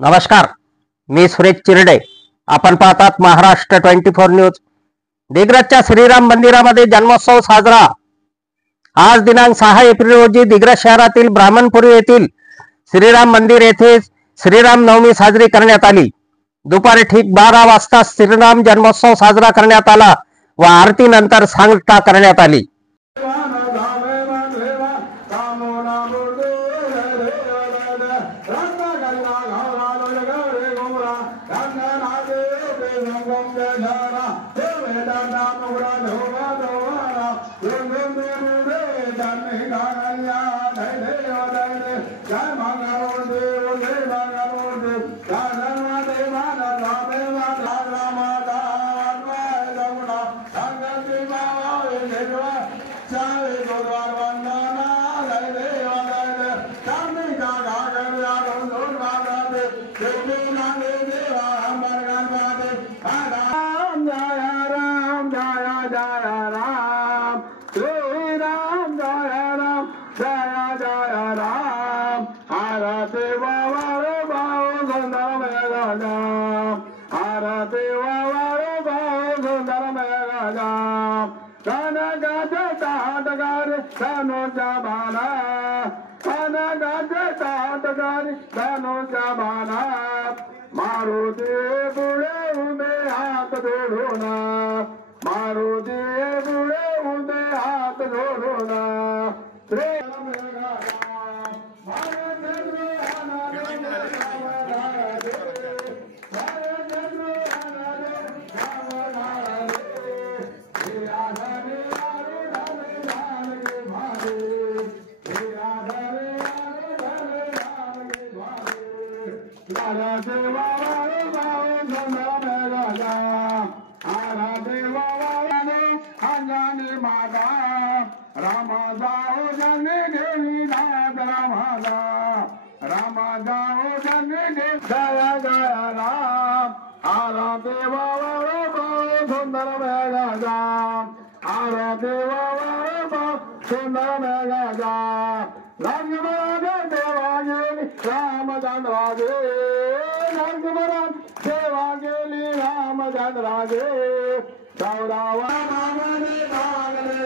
नमस्कार, मी सुरेश चिरडे. आपण पाहतात महाराष्ट्र 24 न्यूज. दिग्रजच्या श्रीराम मंदिरामध्ये जन्मोत्सव साजरा. आज दिनांक 6 एप्रिल रोजी दिग्रज शहरातील ब्राह्मणपुरी येथील श्रीराम मंदिर येथे श्रीराम नवमी साजरी करण्यात आली. दुपारी ठीक 12 वाजता श्रीराम जन्मोत्सव साजरा करण्यात आला व आरतीनंतर सांगता करण्यात आली. मारुती बुडे उभे हात जोडून, मारुती बुडे उभे हात जोडून रामा जाओ जन्मे देवी नाथ रामाला, रामा जाओ जन्मे देवी जय जय राम. आरा देवा सुंदर मेघा, आरा देवा सुंदर मेघा. लक्ष्मण देवा गेली रामचंद्राजे, लक्ष्मण देवा गेली रामचंद्राजे. चौरावा नामाने लागले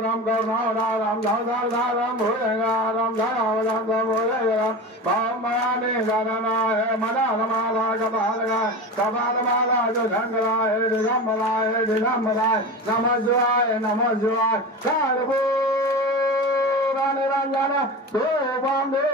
राम करुणा राम राम भोलेगा राम राम भोलेगा राम माने गाना है मना माला कपाल माला जो झंगरा है दिगंबरा है नमः शिवाय सर्वो निरंजन दो बंदे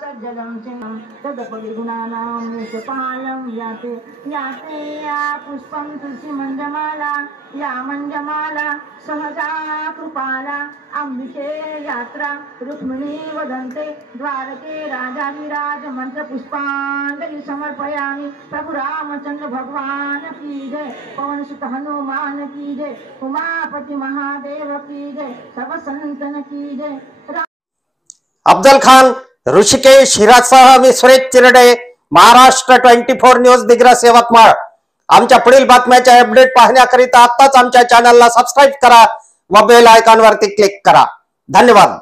सज्जलं चिन्नं तदपरिगुणानां निष्पालं याते याते या पुष्पं तुलसीमञ्जमाला या मञ्जमाला सहजा कृपाला अंबिके यात्रा रुक्मिणी वदन्ते द्वारके राजाधिराज मंत्र पुष्पांजलि समर्पयामि. प्रभु रामचंद्र भगवान की जय, पवन सुत हनुमान की जय, उमापति महादेव की जय, सब संतन की जय. अफजल खान, ऋषिकेश हिरासह मी सुरेश चिरडे, महाराष्ट्र 24 न्यूज, दिग्रज, यवतमाळ. आमच्या पुढील बातम्याचे अपडेट पाहण्याकरिता आताच आमच्या चॅनलला सबस्क्राइब करा व बेल आयकॉन वरती क्लिक करा. धन्यवाद.